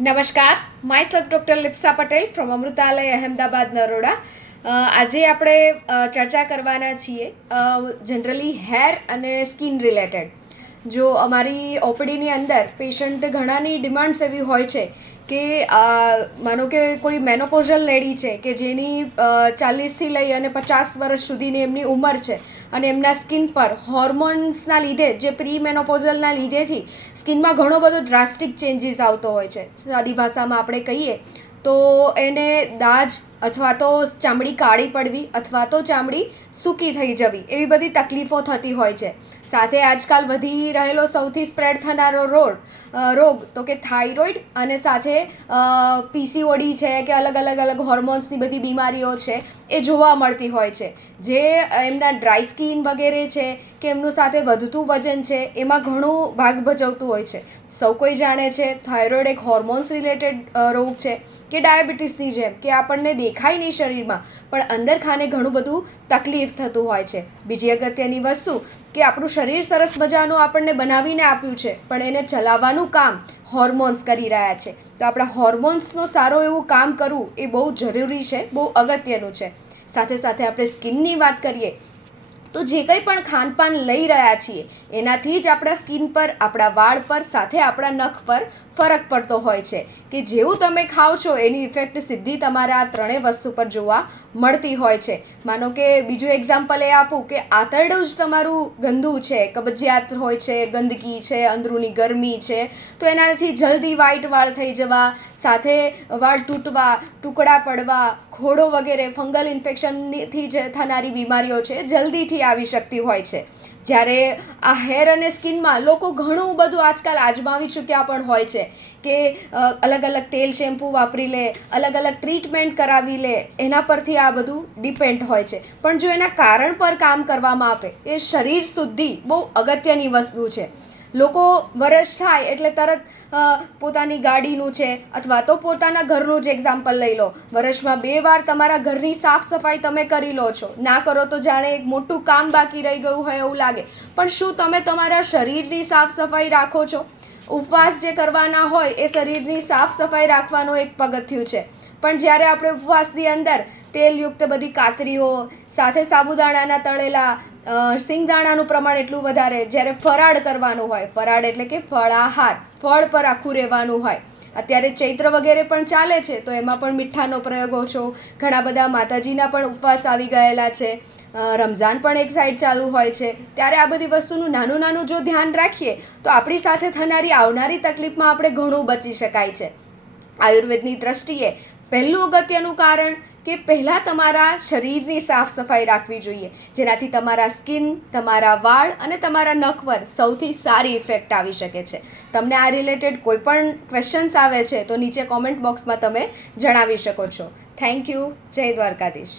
નમસ્કાર, my self doctor Lipsa Patel from Amrutalay Ahmedabad Naroda. આજે આપણે ચર્ચા કરવાના છીએ જનરલી હેર અને સ્કિન રિલેટેડ. જો અમારી ઓપીડીની અંદર પેશન્ટ ઘણાની ડિમાન્ડ્સ એવી હોય છે કે માનો કે કોઈ મેનોપોઝલ લેડી છે કે જેની 40થી લઈ અને 50 વર્ષ સુધીની એમની ઉંમર છે અને એમના સ્કિન પર હોર્મોન્સના લીધે જે પ્રી મેનોપોઝલના લીધેથી સ્કિનમાં ઘણો બધો ડ્રાસ્ટિક ચેન્જીસ આવતો હોય છે. સાદી ભાષામાં આપણે કહીએ તો એને દાજ અથવા તો ચામડી કાળી પડવી અથવા તો ચામડી સૂકી થઈ જવી એવી બધી તકલીફો થતી હોય છે. સાથે આજકાલ વધી રહેલો સૌથી સ્પ્રેડ થનારો રોગ તો કે થાઇરોઇડ અને સાથે પીસીઓડી છે કે અલગ હોર્મોન્સની બધી બીમારીઓ છે એ જોવા મળતી હોય છે, જે એમના ડ્રાય સ્કિન વગેરે છે કે એમનું સાથે વધતું વજન છે એમાં ઘણું ભાગ ભજવતું હોય છે. સૌ કોઈ જાણે છે થાઇરોઇડ એક હોર્મોન્સ રિલેટેડ રોગ છે કે ડાયાબિટીસની જેમ કે આપણને દેખાય નહીં શરીરમાં પણ અંદર ખાને ઘણું બધું તકલીફ થતું હોય છે. બીજી અગત્યની વસ્તુ કે આપણું શરીર સરસ મજાનું આપણને બનાવીને આપ્યું છે પણ એને ચલાવવાનું કામ હોર્મોન્સ કરી રહ્યા છે. તો આપણા હોર્મોન્સનું સારું એવું કામ કરવું એ બહુ જરૂરી છે, બહુ અગત્યનું છે. સાથે સાથે આપણે સ્કિનની વાત કરીએ તો જે કંઈ પણ ખાનપાન લઈ રહ્યા છીએ એનાથી જ આપણા સ્કિન પર, આપણા વાળ પર, સાથે આપણા નખ પર ફરક પડતો હોય છે કે જેવું તમે ખાઓ છો એની ઇફેક્ટ સીધી તમારા આ ત્રણેય વસ્તુ પર જોવા મળતી હોય છે. માનો કે બીજું એક્ઝામ્પલ એ આપું કે આંતરડું જ તમારું ગંદુ છે, કબજિયાત હોય છે, ગંદકી છે, અંદરૂની ગરમી છે, તો એનાથી જલ્દી વ્હાઇટ વાળ થઈ જવા, સાથે વાળ તૂટવા, ટુકડા પડવા, ખોડો વગેરે ફંગલ ઇન્ફેક્શનથી જે થનારી બીમારીઓ છે જલ્દીથી આવી શકતી હોય છે. જ્યારે આ હેર અને સ્કિનમાં લોકો ઘણું બધું આજકાલ આજમાવી ચૂક્યા પણ હોય છે કે અલગ તેલ શેમ્પૂ વાપરી લે, અલગ ટ્રીટમેન્ટ કરાવી લે, એના પરથી આ બધું ડિપેન્ડ હોય છે. પણ જો એના કારણ પર કામ કરવામાં આવે એ શરીર શુદ્ધિ બહુ અગત્યની વસ્તુ છે. લોકો વરસ થાય એટલે તરત પોતાની ગાડીનું છે અથવા તો પોતાના ઘરનું જ એક્ઝામ્પલ લઈ લો. વર્ષમાં 2 વાર તમારા ઘરની સાફ સફાઈ તમે કરી લો છો, ના કરો તો જાણે એક મોટું કામ બાકી રહી ગયું હોય એવું લાગે. પણ શું તમે તમારા શરીરની સાફ સફાઈ રાખો છો? ઉપવાસ જે કરવાના હોય એ શરીરની સાફ સફાઈ રાખવાનો એક પગથિયું છે. પણ જ્યારે આપણે ઉપવાસની અંદર તેલયુક્ત બધી કાતરીઓ, સાથે સાબુદાણાના તળેલા, સિંગદાણાનું પ્રમાણ એટલું વધારે, જ્યારે ફરાળ કરવાનું હોય, ફરાળ એટલે કે ફળાહાર, ફળ પર આખું રહેવાનું હોય. અત્યારે ચૈત્ર વગેરે પણ ચાલે છે તો એમાં પણ મીઠાનો પ્રયોગ ઓછો, ઘણા બધા માતાજીના પણ ઉપવાસ આવી ગયેલા છે, રમઝાન પણ એક સાઈડ ચાલુ હોય છે. ત્યારે આ બધી વસ્તુનું નાનું જો ધ્યાન રાખીએ તો આપણી સાથે થનારી આવનારી તકલીફમાં આપણે ઘણું બચી શકાય છે. આયુર્વેદની દ્રષ્ટિએ પહેલું અગત્યનું કારણ કે પહેલાં તમારા શરીરની સાફ સફાઈ રાખવી જોઈએ, જેનાથી તમારા સ્કિન, તમારા વાળ અને તમારા નખ પર સૌથી સારી ઇફેક્ટ આવી શકે છે. તમને આ રિલેટેડ કોઈ પણ ક્વેશ્ચન્સ આવે છે તો નીચે કોમેન્ટ બોક્સમાં તમે જણાવી શકો છો. Thank you. જય દ્વારકાધીશ.